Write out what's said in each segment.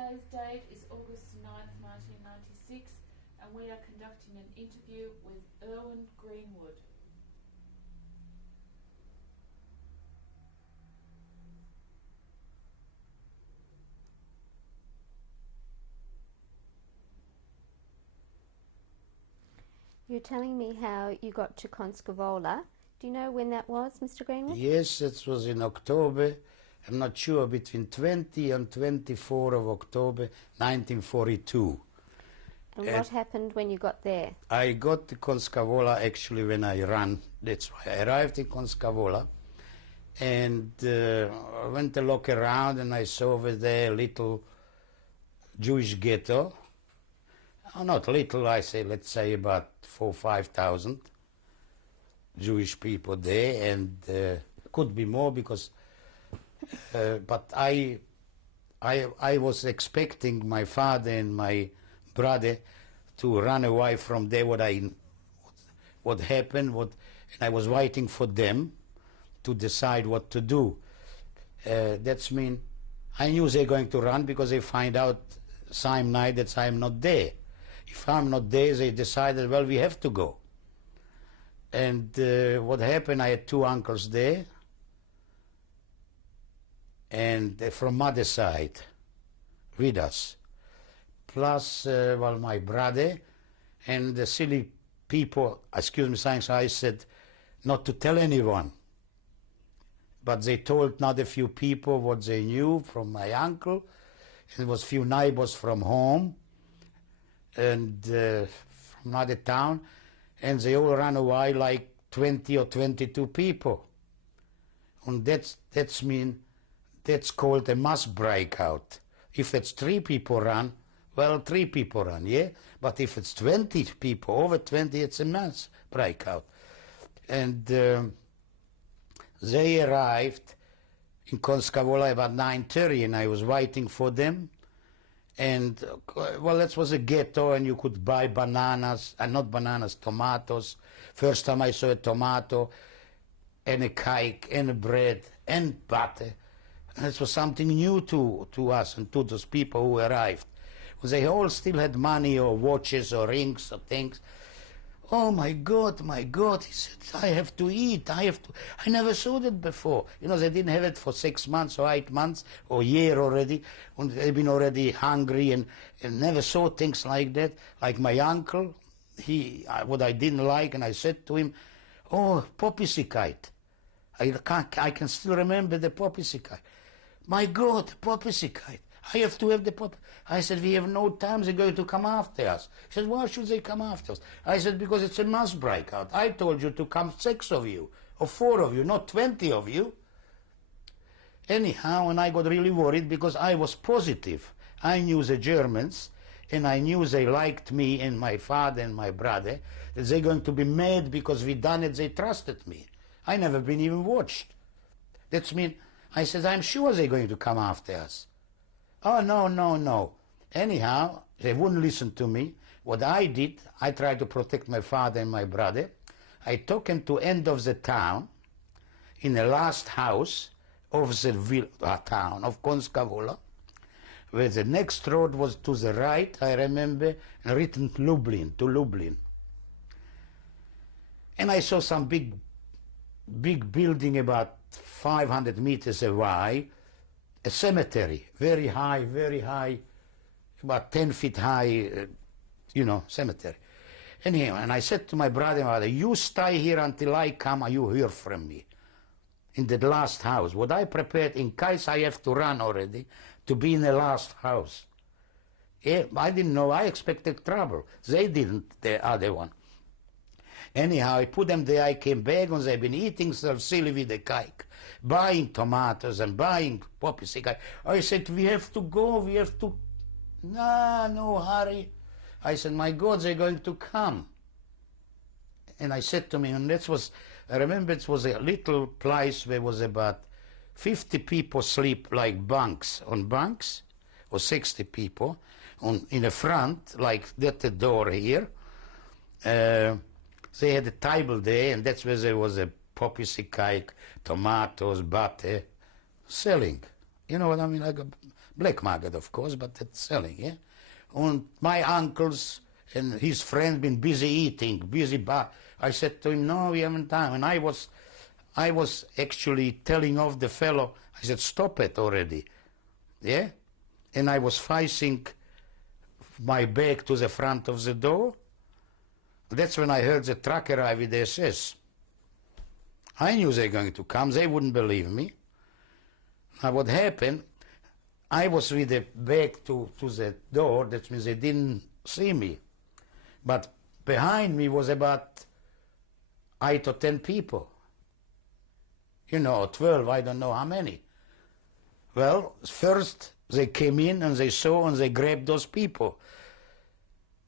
Today's date is August 9th, 1996, and we are conducting an interview with Ervin Greenwood. You're telling me how you got to Konskavola. Do you know when that was, Mr. Greenwood? Yes, it was in October. I'm not sure, between 20 and 24 of October 1942. And what happened when you got there? I got to Konskavola actually when I ran. That's why I arrived in Konskavola. And I went to look around and I saw over there a little Jewish ghetto. Oh, not little, I say, let's say about 4,000 or 5,000 Jewish people there, and could be more because, but I was expecting my father and my brother to run away from there. What happened? And I was waiting for them to decide what to do. That's mean I knew they're going to run because they find out same night that I'm not there. If I'm not there, they decided, well, we have to go. And what happened, I had two uncles there, and from mother's side, with us. Plus, well, my brother, and the silly people, excuse me saying so, I said not to tell anyone. But they told another few people what they knew from my uncle, and there was few neighbors from home, and from another town, and they all ran away like 20 or 22 people. And that's called a mass breakout. If it's 3 people run, well, 3 people run, yeah? But if it's 20 people, over 20, it's a mass breakout. And they arrived in Konskavola about 9:30, and I was waiting for them. And, well, that was a ghetto, and you could buy bananas, not bananas, tomatoes. First time I saw a tomato, and a cake, and a bread, and butter. And it was something new to us and to those people who arrived. They all still had money or watches or rings or things. Oh, my God, he said, I have to eat, I never saw that before. You know, they didn't have it for 6 months or 8 months or a year already, and they've been already hungry and never saw things like that. Like my uncle, what I didn't like, and I said to him, oh, poppisikite. I can still remember the poppisikite. My God, poppisikite. I have to have the pop. I said, we have no time, they're going to come after us. He said, why should they come after us? I said, because it's a mass breakout. I told you to come 6 of you, or 4 of you, not 20 of you. Anyhow, and I got really worried because I was positive. I knew the Germans, and I knew they liked me and my father and my brother, that they're going to be mad because we done it, they trusted me. I never been even watched. That's mean, I said, I'm sure they're going to come after us. Oh, no. Anyhow, they wouldn't listen to me. What I did, I tried to protect my father and my brother. I took them to end of the town, in the last house of the town of Konskavola, where the next road was to the right, I remember, and written Lublin, to Lublin. And I saw some big building about 500 meters away, a cemetery, very high, about 10 feet high, cemetery. Anyhow, and I said to my brother and mother, you stay here until I come and you hear from me. In the last house, what I prepared in case I have to run already, to be in the last house. Yeah, I didn't know, I expected trouble. They didn't, the other one. Anyhow, I put them there, I came back, and they've been eating so silly with the cake, buying tomatoes and buying poppisikite. I said, we have to go, no hurry. I said, my God, they're going to come. And I said to me, and I remember it was a little place where was about 50 people sleep like bunks, or 60 people, in the front, like that the door here. They had a table there, and that's where there was a poppisikite, tomatoes, butter, selling. You know what I mean? Like Black market, of course, but it's selling, yeah? And my uncles and his friend been busy eating, busy bar. I said to him, no, we haven't time. And I was actually telling off the fellow, I said, stop it already, yeah? And I was facing my back to the front of the door. That's when I heard the truck arrive with the SS. I knew they were going to come. They wouldn't believe me. Now what happened, I was with the back to the door. That means they didn't see me. But behind me was about 8 or 10 people. You know, 12, I don't know how many. Well, first they came in and they saw and they grabbed those people.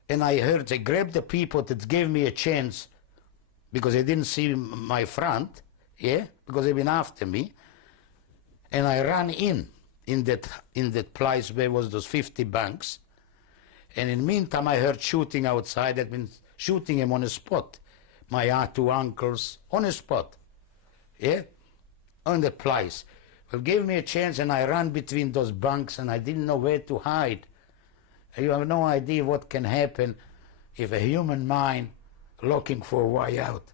And I heard they grabbed the people that gave me a chance because they didn't see my front, yeah, because they've been after me. And I ran in that place where was those 50 banks. And in the meantime, I heard shooting outside. That means shooting him on a spot. My 2 uncles on a spot, yeah, on the place. Well, gave me a chance, and I ran between those banks, and I didn't know where to hide. You have no idea what can happen if a human mind looking for a way out.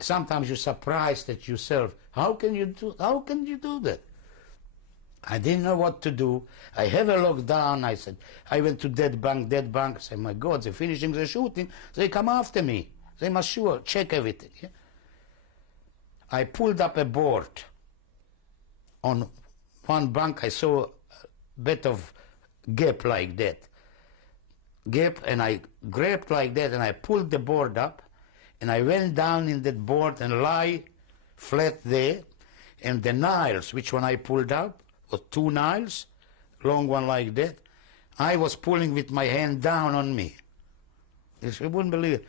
Sometimes you're surprised at yourself. How can you do that? I didn't know what to do. I have a lockdown. I said, I went to that bank. I said, my God, they're finishing the shooting. They come after me. They must sure check everything. Yeah? I pulled up a board. On one bank, I saw a bit of gap like that. Gap, and I grabbed like that, and I pulled the board up, and I went down in that board and lie flat there, and the nails, which one I pulled up, was 2 nails, long one like that, I was pulling with my hand down on me. You wouldn't believe it.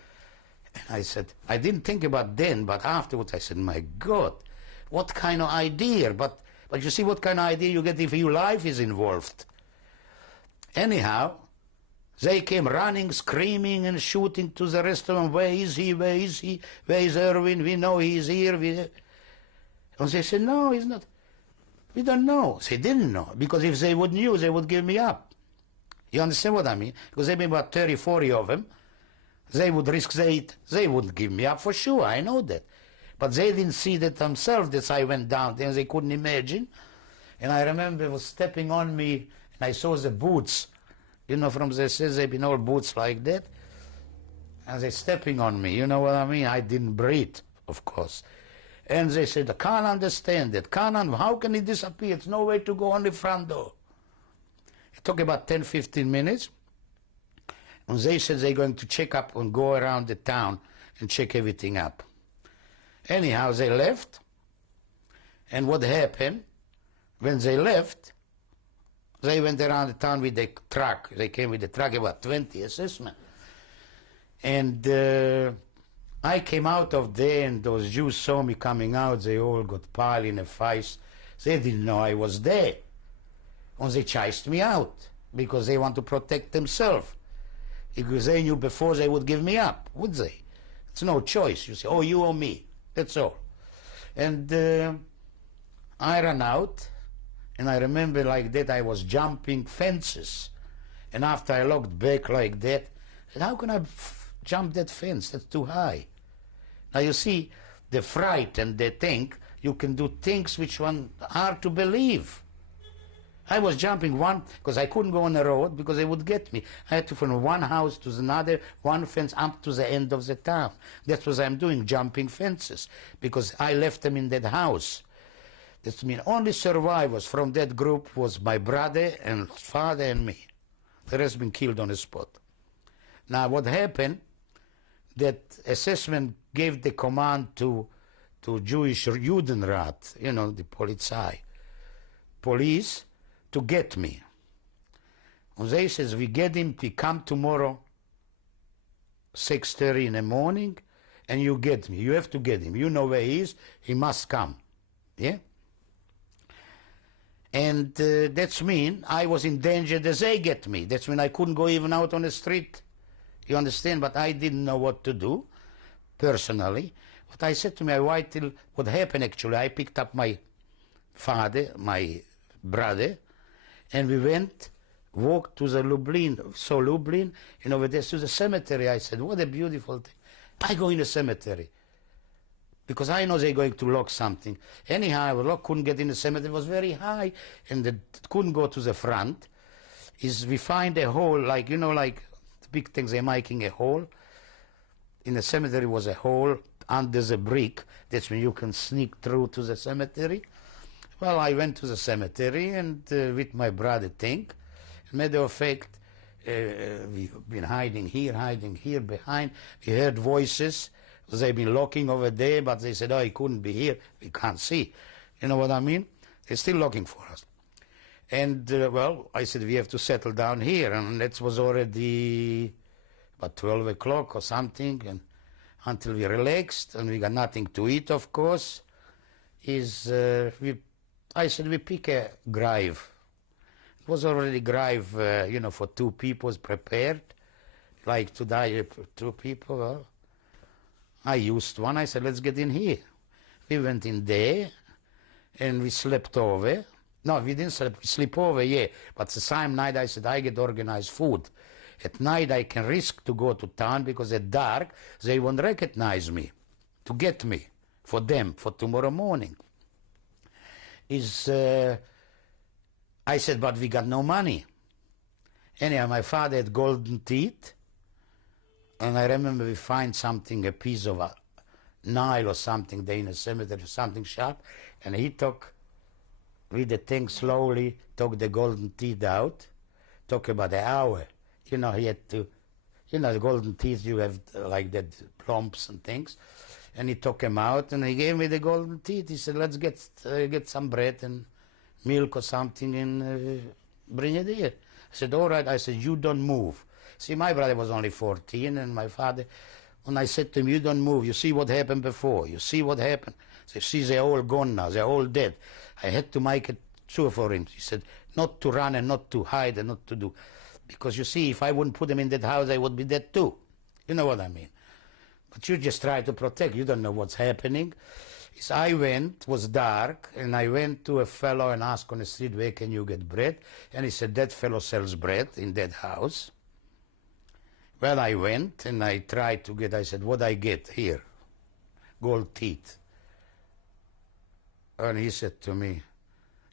And I said, I didn't think about then, but afterwards I said, my God, what kind of idea? But you see what kind of idea you get if your life is involved. Anyhow, they came running, screaming and shooting to the rest of them. Where is he? Where is he? Where is Ervin? We know he's here. And they said, no, he's not. We don't know. They didn't know, because if they would knew, they would give me up. You understand what I mean? Because there been about 30, 40 of them. They would risk they wouldn't give me up for sure, I know that. But they didn't see that themselves, that I went down there, they couldn't imagine. And I remember it was stepping on me, and I saw the boots. You know, from the says they've been all boots like that. And they stepping on me, you know what I mean? I didn't breathe, of course. And they said, I can't understand it. How can it disappear? It's no way to go on the front door. It took about 10, 15 minutes. And they said they're going to check up and go around the town and check everything up. Anyhow, they left. And what happened, when they left, they went around the town with the truck. They came with the truck, about 20 assessment. And I came out of there, and those Jews saw me coming out. They all got piled in a face. They didn't know I was there. And they chased me out because they want to protect themselves. Because they knew before they would give me up, would they? It's no choice. You say, oh, you or me. That's all. And I ran out, and I remember like that I was jumping fences. And after I looked back like that, I said, how can I jump that fence? That's too high. Now you see, the fright and the thing, you can do things which one hard to believe. I was jumping one, because I couldn't go on the road because they would get me. I had to from one house to another, one fence up to the end of the town. That's what I'm doing, jumping fences, because I left them in that house. That means only survivors from that group was my brother and father and me. The rest been killed on the spot. Now what happened, that assessment gave the command to Jewish Judenrat, you know, the Polizei, police, to get me. And they says, we get him, we come tomorrow, 6:30 in the morning, and you get me. You have to get him. You know where he is. He must come. Yeah? And that's mean I was in danger that they get me. That's when I couldn't go even out on the street. You understand? But I didn't know what to do, personally. But I said to me, I wait till what happened actually. I picked up my father, my brother, And we went, walked to the Lublin, saw Lublin, and over there to the cemetery. I said, what a beautiful thing. I go in the cemetery. Because I know they're going to lock something. Anyhow, lock couldn't get in the cemetery. It was very high, and they couldn't go to the front. We find a hole, like, you know, like the big things, they're making a hole. In the cemetery was a hole under the brick. That's when you can sneak through to the cemetery. Well, I went to the cemetery, and with my brother, matter of fact, we've been hiding here behind. We heard voices. They've been looking over there, but they said, oh, he couldn't be here. We can't see. You know what I mean? They're still looking for us. And, well, I said, we have to settle down here. And that was already about 12 o'clock or something. And until we relaxed, and we got nothing to eat, of course, I said, we pick a grave. It was already grave, you know, for two people prepared, like to die, two people. Well, I used one. I said, let's get in here. We went in there, and we slept over. No, we didn't sleep. We sleep over, yeah. But the same night, I said, I get organized food. At night, I can risk to go to town, because at dark, they won't recognize me, to get me, for them, for tomorrow morning. I said, but we got no money. Anyhow, my father had golden teeth, and I remember we find something, a piece of a nail or something there in a cemetery, something sharp, and he took, with the thing slowly, took the golden teeth out, took about an hour. You know, he had to, you know, the golden teeth, you have like that plumps and things. And he took them out, and he gave me the golden teeth. He said, let's get some bread and milk or something, and bring it here. I said, all right. I said, you don't move. See, my brother was only 14, and my father, when I said to him, you don't move, you see what happened before, you see what happened. They see, they're all gone now, they're all dead. I had to make it sure for him. He said, not to run and not to hide and not to do. Because you see, if I wouldn't put them in that house, they would be dead too. You know what I mean? But you just try to protect. You don't know what's happening. So I went, it was dark, and I went to a fellow and asked on the street, where can you get bread? And he said, that fellow sells bread in that house. Well, I went, and I tried to get, I said, what I get here? Gold teeth. And he said to me,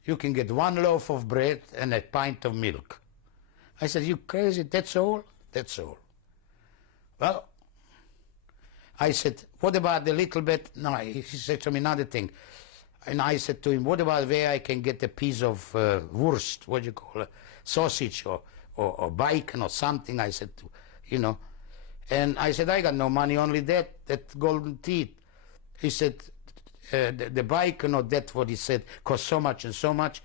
you can get one loaf of bread and a pint of milk. I said, you crazy, that's all? That's all. Well, I said, what about the little bit? No, he said to me another thing. And I said to him, what about where I can get a piece of wurst, what do you call it, sausage or bacon or something, I said, you know. And I said, I got no money, only that golden teeth. He said, the bacon or that, what he said, cost so much and so much.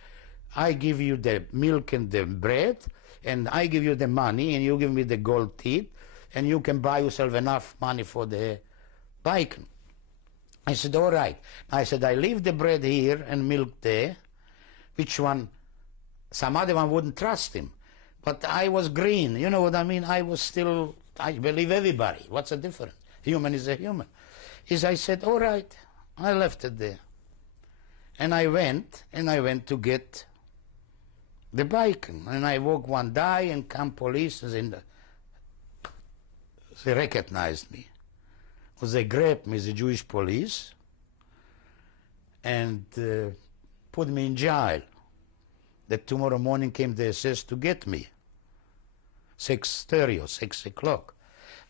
I give you the milk and the bread, and I give you the money, and you give me the gold teeth, and you can buy yourself enough money for the bacon. I said, all right. I said, I leave the bread here and milk there. Which one? Some other one wouldn't trust him. But I was green, you know what I mean? I was still, I believe everybody. What's the difference? Human is a human. I said, all right. I left it there. And I went to get the bacon. And I walked one day, and come police, and they recognized me. Because they grabbed me, the Jewish police, and put me in jail. That tomorrow morning came the SS to get me. 6:30 or 6 o'clock.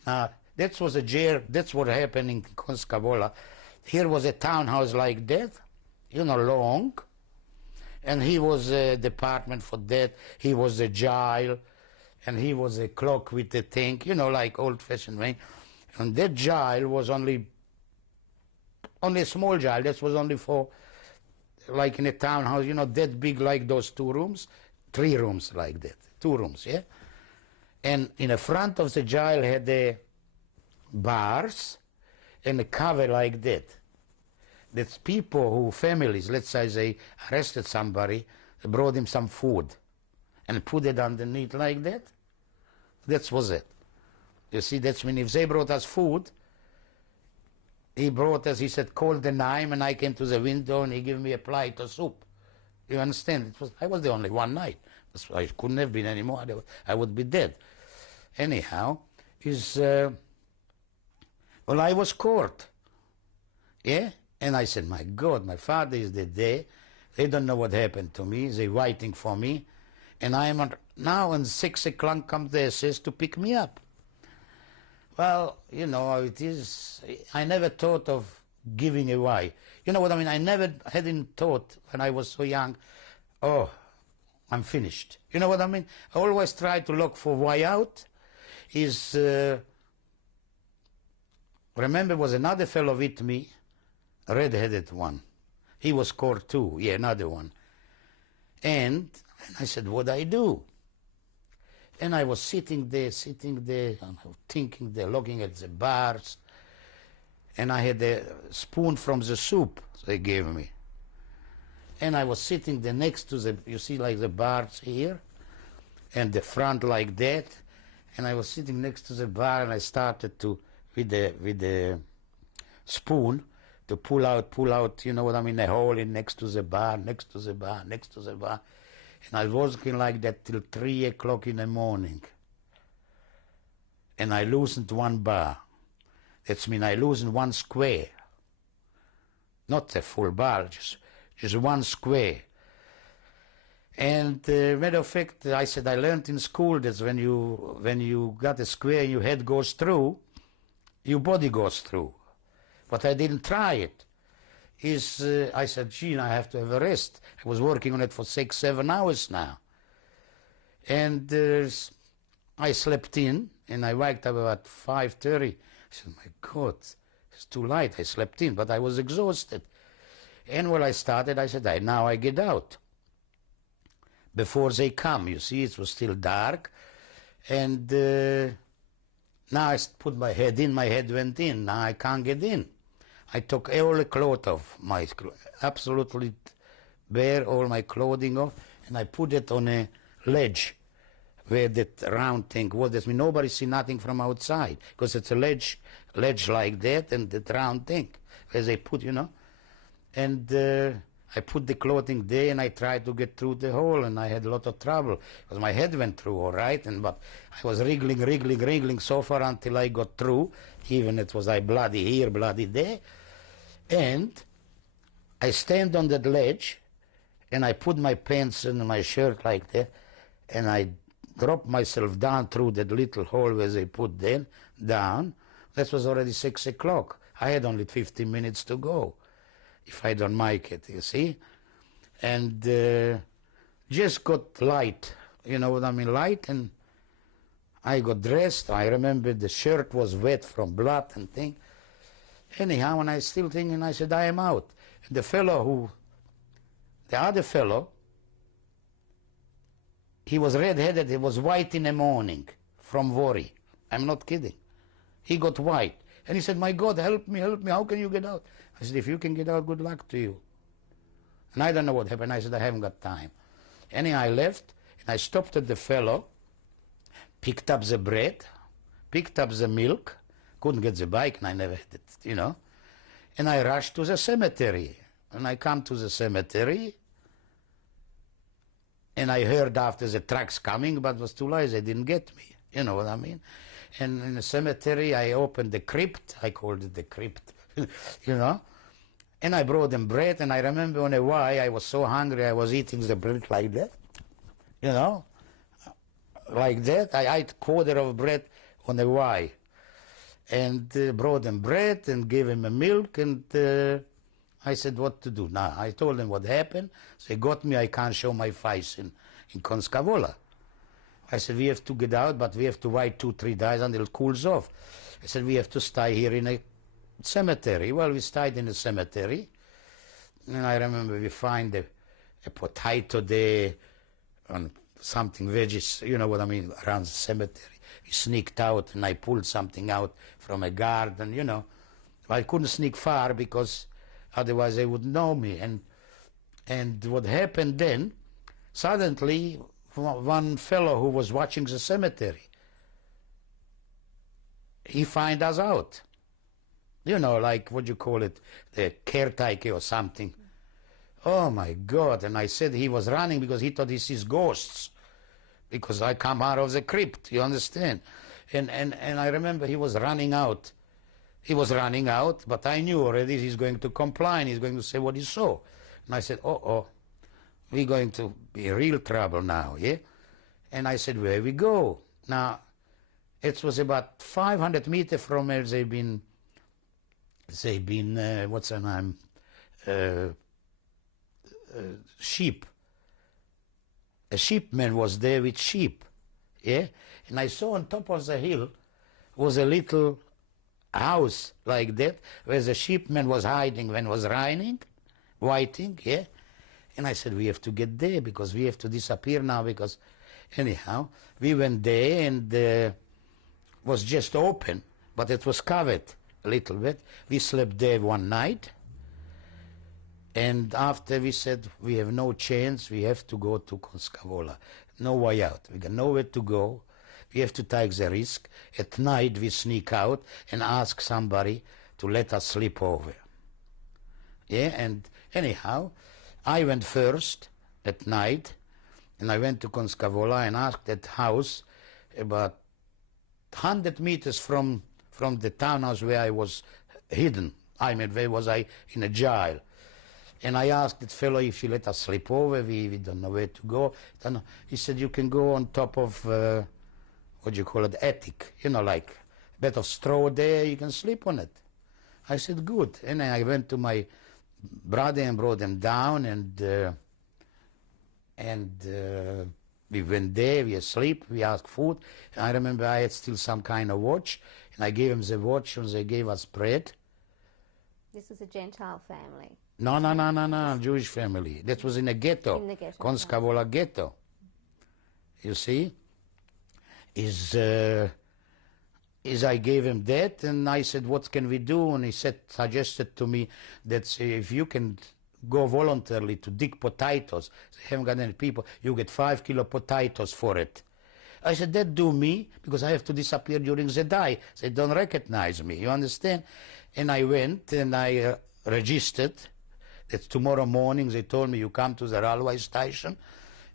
Now, that was a jail, that's what happened in Konskavola. Here was a townhouse like that, you know, long. And he was a department for that. He was a jail. And he was a clock with a thing, you know, like old-fashioned way. And that jail was only a small jail. That was only for, like in a townhouse, you know, that big like those 2 rooms, 3 rooms like that, 2 rooms, yeah? And in the front of the jail had the bars and a cover like that. That's people who, families, let's say they arrested somebody, they brought him some food and put it underneath like that. That was it. You see, that's when if they brought us food, he brought us, he said, call the name, and I came to the window and he gave me a plate of soup. You understand? I was the only one night. So I couldn't have been anymore. I would be dead. Anyhow, well, I was caught. Yeah? And I said, my God, my father is dead there. They don't know what happened to me. They're waiting for me. And I am now, and 6 o'clock comes the SS to pick me up. Well, you know, it is, I never thought of giving away. You know what I mean? I never hadn't thought when I was so young, oh, I'm finished. You know what I mean? I always try to look for way out. Remember, was another fellow with me, a red-headed one. He was caught too, yeah, another one. And I said, what do I do? And I was sitting there, thinking there, looking at the bars. And I had a spoon from the soup they gave me. And I was sitting there next to the, you see, like the bars here, and the front like that. And I was sitting next to the bar, and I started to, with the spoon, to pull out, you know what I mean, a hole in next to the bar. And I was working like that till 3 o'clock in the morning. And I loosened one bar. That means I loosened one square. Not a full bar, just one square. And matter of fact, I said I learned in school that when you got a square and your head goes through, your body goes through. But I didn't try it. I said, gee, I have to have a rest. I was working on it for 6-7 hours now. And I slept in, and I waked up about 5:30. I said, my God, it's too late. I slept in, but I was exhausted. And when I started, I said, now I get out. Before they come, you see, it was still dark. And now I put my head in, my head went in. Now I can't get in. I took all the clothes off, absolutely bare, all my clothing off, and I put it on a ledge where that round thing was. That means nobody see nothing from outside, because it's a ledge like that, and that round thing, where they put, you know. And I put the clothing there, and I tried to get through the hole, and I had a lot of trouble, because my head went through all right, but I was wriggling so far until I got through, even it was bloody here, bloody there. And I stand on that ledge, and I put my pants and my shirt like that, and I drop myself down through that little hole where they put them down. That was already 6 o'clock. I had only 15 minutes to go, if I don't make it, you see. And just got light, you know what I mean, light, and I got dressed. I remember the shirt was wet from blood and thing. Anyhow, and I still thinking, I said, I am out. And the other fellow, he was red-headed, he was white in the morning from worry. I'm not kidding. He got white. And he said, my God, help me, how can you get out? I said, if you can get out, good luck to you. And I don't know what happened. I said, I haven't got time. Anyhow, I left, and I stopped at the fellow, picked up the bread, picked up the milk, couldn't get the bike, and I never had it, you know. And I rushed to the cemetery. And I come to the cemetery, and I heard after the trucks coming, but it was too late, they didn't get me, you know what I mean. And in the cemetery, I opened the crypt, I called it the crypt, you know. And I brought them bread, and I remember on a why I was so hungry, I was eating the bread like that, you know, like that. I ate quarter of bread on a why. And brought them bread and gave him a milk, and I said, what to do now? I told them what happened. They got me, I can't show my face in Konskavola. I said, we have to get out, but we have to wait 2-3 days until it cools off. I said, we have to stay here in a cemetery. Well, we stayed in the cemetery, and I remember we find a potato there, and something veggies, you know what I mean, around the cemetery. We sneaked out, and I pulled something out from a garden, you know. I couldn't sneak far because otherwise they would know me. And what happened then, suddenly one fellow who was watching the cemetery, he find us out. You know, like, what you call it, the caretaker or something. Oh, my God. And I said he was running because he thought he sees ghosts. because I come out of the crypt, you understand? And I remember he was running out. He was running out, but I knew already he's going to comply and he's going to say what he saw. And I said, oh, we're going to be in real trouble now, yeah? And I said, where we go? Now, it was about 500 meters from where they've been, what's her name, sheep. A sheepman was there with sheep, yeah? And I saw on top of the hill was a little house like that, where the sheepman was hiding when was raining, waiting, yeah? And I said, we have to get there because we have to disappear now because, anyhow, we went there and was just open, but it was covered a little bit. We slept there one night, and after we said, we have no chance, we have to go to Konskavola. No way out. We got nowhere to go. We have to take the risk. At night, we sneak out and ask somebody to let us sleep over. Yeah, and anyhow, I went first at night, and I went to Konskavola and asked that house about 100 meters from the townhouse where I was hidden. I mean, where was I in a jail. And I asked that fellow if he let us sleep over. We don't know where to go. He said, you can go on top of, what do you call it, attic. You know, like a bed of straw there, you can sleep on it. I said, good. And I went to my brother and brought them down, and we went there, we asleep, we asked food. And I remember I had still some kind of watch, and I gave them the watch, and they gave us bread. This was a Gentile family. No, Jewish family. That was in a ghetto. In the ghetto. Konskavola ghetto. You see? Is I gave him that, and I said, what can we do? And he suggested to me that if you can go voluntarily to dig potatoes, they haven't got any people, you get 5 kilo potatoes for it. I said, that do me, because I have to disappear during the day. They don't recognize me, you understand? And I went and I registered. That tomorrow morning they told me, you come to the railway station,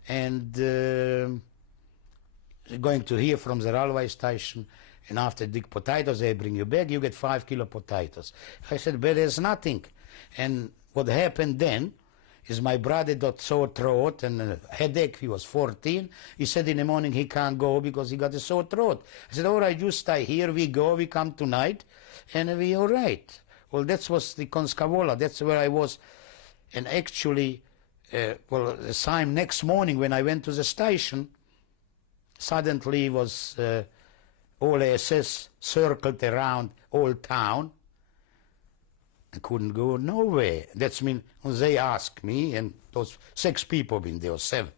and you're going to hear from the railway station, and after dig potatoes, they bring you back, you get 5 kilo potatoes. I said, but there's nothing. And what happened then is my brother got sore throat and a headache. He was 14. He said in the morning he can't go because he got a sore throat. I said, all right, you stay here. We go. We come tonight, and we all right. Well, that was the Konskavola. That's where I was. And actually, the same next morning when I went to the station, suddenly was all SS circled around all town. I couldn't go nowhere. That's mean they asked me, and those 6 people been there, or 7.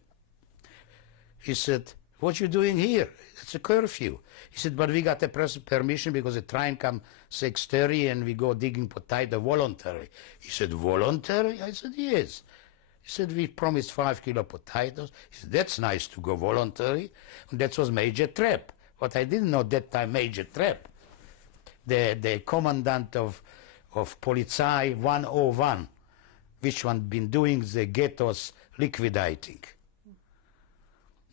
He said, what you doing here? It's a curfew. He said, but we got the permission because the train come 6:30 and we go digging potato voluntary. He said, voluntary? I said, yes. He said, we promised 5 kilo potatoes. He said, that's nice to go voluntary. And that was major trap. What I didn't know that time, major trap. The commandant of Polizei 101, which one been doing the ghettos liquidating.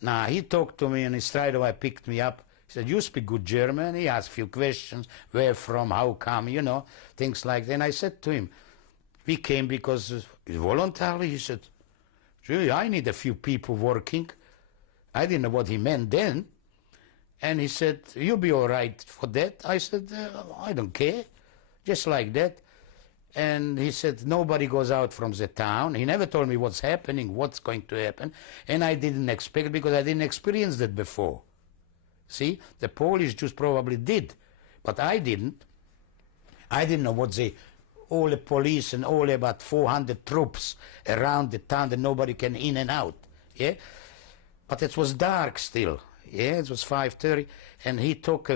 Now, he talked to me and he straight away picked me up. He said, you speak good German? He asked a few questions, where from, how come, you know, things like that. And I said to him, we came because it's voluntary. He said, gee, I need a few people working. I didn't know what he meant then. And he said, you'll be all right for that? I said, I don't care, just like that. And he said, nobody goes out from the town. He never told me what's happening, what's going to happen. And I didn't expect it because I didn't experience that before. See, the Polish Jews probably did, but I didn't. I didn't know what all the police and all about 400 troops around the town that nobody can in and out, yeah? But it was dark still, yeah? It was 5:30, and he took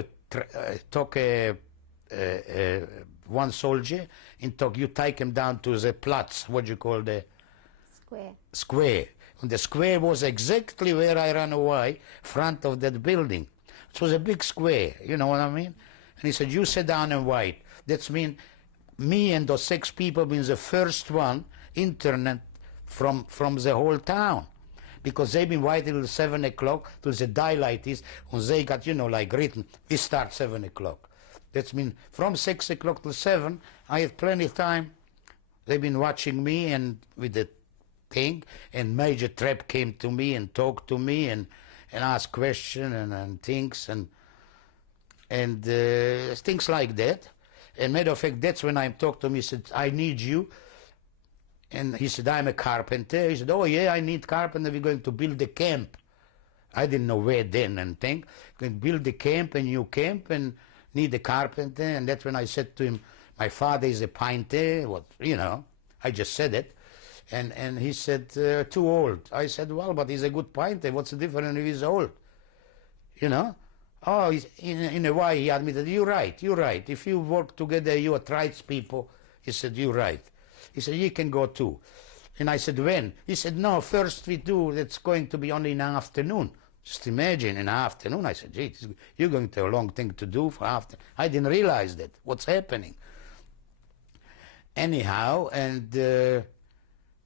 one soldier and took, you take him down to the Platz, what do you call the? Square. And the square was exactly where I ran away, front of that building. It was a big square, you know what I mean? And he said, you sit down and wait. That's mean me and those 6 people being the first one internet from the whole town. because they've been waiting till 7 o'clock till the daylight is, and they got, like written, we start 7 o'clock. That's mean from 6 o'clock till 7, I had plenty of time. They've been watching me and with the thing, and Major Trapp came to me and talked to me and asked questions and things and things like that. And matter of fact, that's when I talked to him. He said, I need you. And he said, I'm a carpenter. He said, oh yeah, I need carpenter. We're going to build a camp. I didn't know where then and think. Going to build a camp, a new camp, and need a carpenter. And that's when I said to him, my father is a painter. What, I just said it. And he said, too old. I said, well, but he's a good painter. What's the difference if he's old? Oh, in a way, he admitted, you're right. If you work together, you are tradespeople. He said, you're right. He said, you can go too. And I said, when? He said, no, first we do, it's going to be only in the afternoon. Just imagine, in the afternoon. I said, gee, you're going to have a long thing to do for after. I didn't realize that, what's happening. Anyhow, and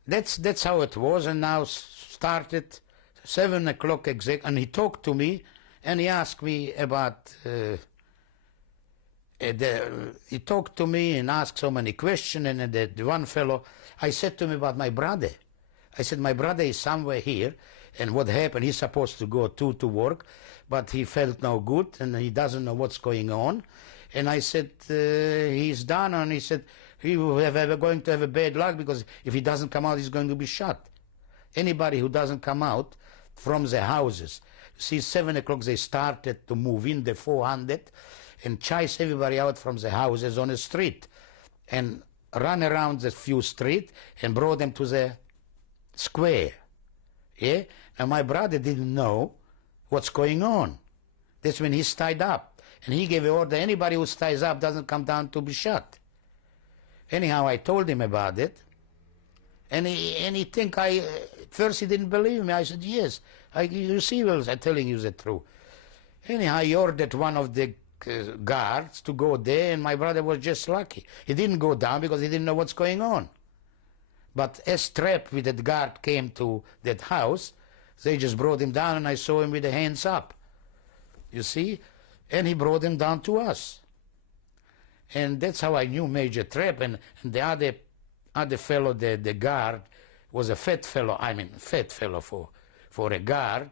that's how it was, and now started 7 o'clock exact, and he talked to me, and he asked me about, he talked to me and asked so many questions, and the one fellow, I said to him about my brother. I said, my brother is somewhere here, and what happened, he's supposed to go to work, but he felt no good, and he doesn't know what's going on. And I said, he's done, and he said, he will going to have a bad luck, because if he doesn't come out, he's going to be shot. Anybody who doesn't come out from the houses. See, 7 o'clock they started to move in the 400 and chase everybody out from the houses on the street and run around the few street and brought them to the square. Yeah? And my brother didn't know what's going on. That's when he's tied up. And he gave an order, anybody who ties up doesn't come down to be shot. Anyhow, I told him about it, and he think first he didn't believe me. I said, yes, you see, well, I'm telling you the truth. Anyhow, he ordered one of the guards to go there, and my brother was just lucky. He didn't go down because he didn't know what's going on. But as Trapp with that guard came to that house, they just brought him down, and I saw him with the hands up. You see? And he brought him down to us. And that's how I knew Major Trapp, and the other fellow, the guard, was a fat fellow, for a guard,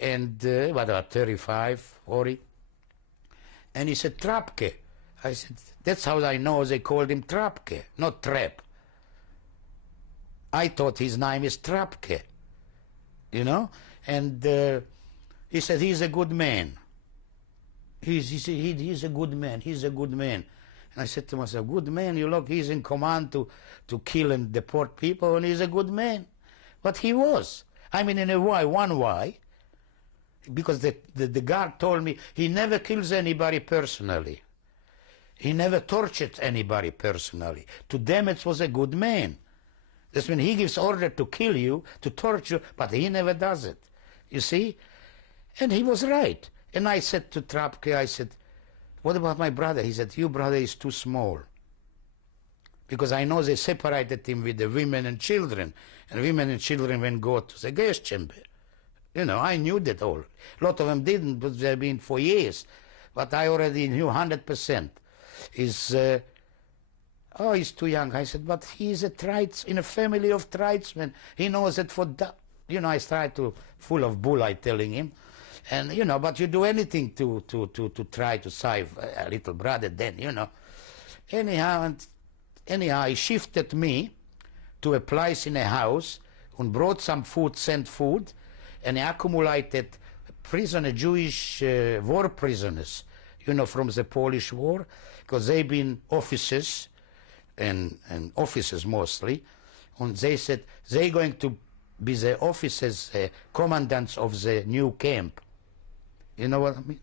and about 35, 40. And he said, Trapke. I said, that's how I know they called him Trapke, not Trapp. I thought his name is Trapke, and he said, he's a good man. He's a good man. He's a good man. And I said to myself, good man, you look, he's in command to kill and deport people, and he's a good man. But he was. I mean, in a way, one way, because the guard told me he never kills anybody personally. He never tortured anybody personally. To them, it was a good man. That's when he gives order to kill you, to torture, but he never does it. You see? And he was right. And I said to Trapke, I said, what about my brother? He said, your brother is too small. Because I know they separated him with the women and children. And women and children went go to the gas chamber. I knew that all. A lot of them didn't, but they've been for years. But I already knew 100%. He's too young. I said, but he's in a family of tradesmen. He knows that for that. I tried to, full of bull, I telling him. And, but you do anything to try to save a little brother then, Anyhow, he shifted me to a place in a house and brought some food, sent food, and he accumulated Jewish war prisoners, from the Polish War, because they've been officers, and officers mostly, and they said they're going to be the officers, commandants of the new camp. You know what I mean?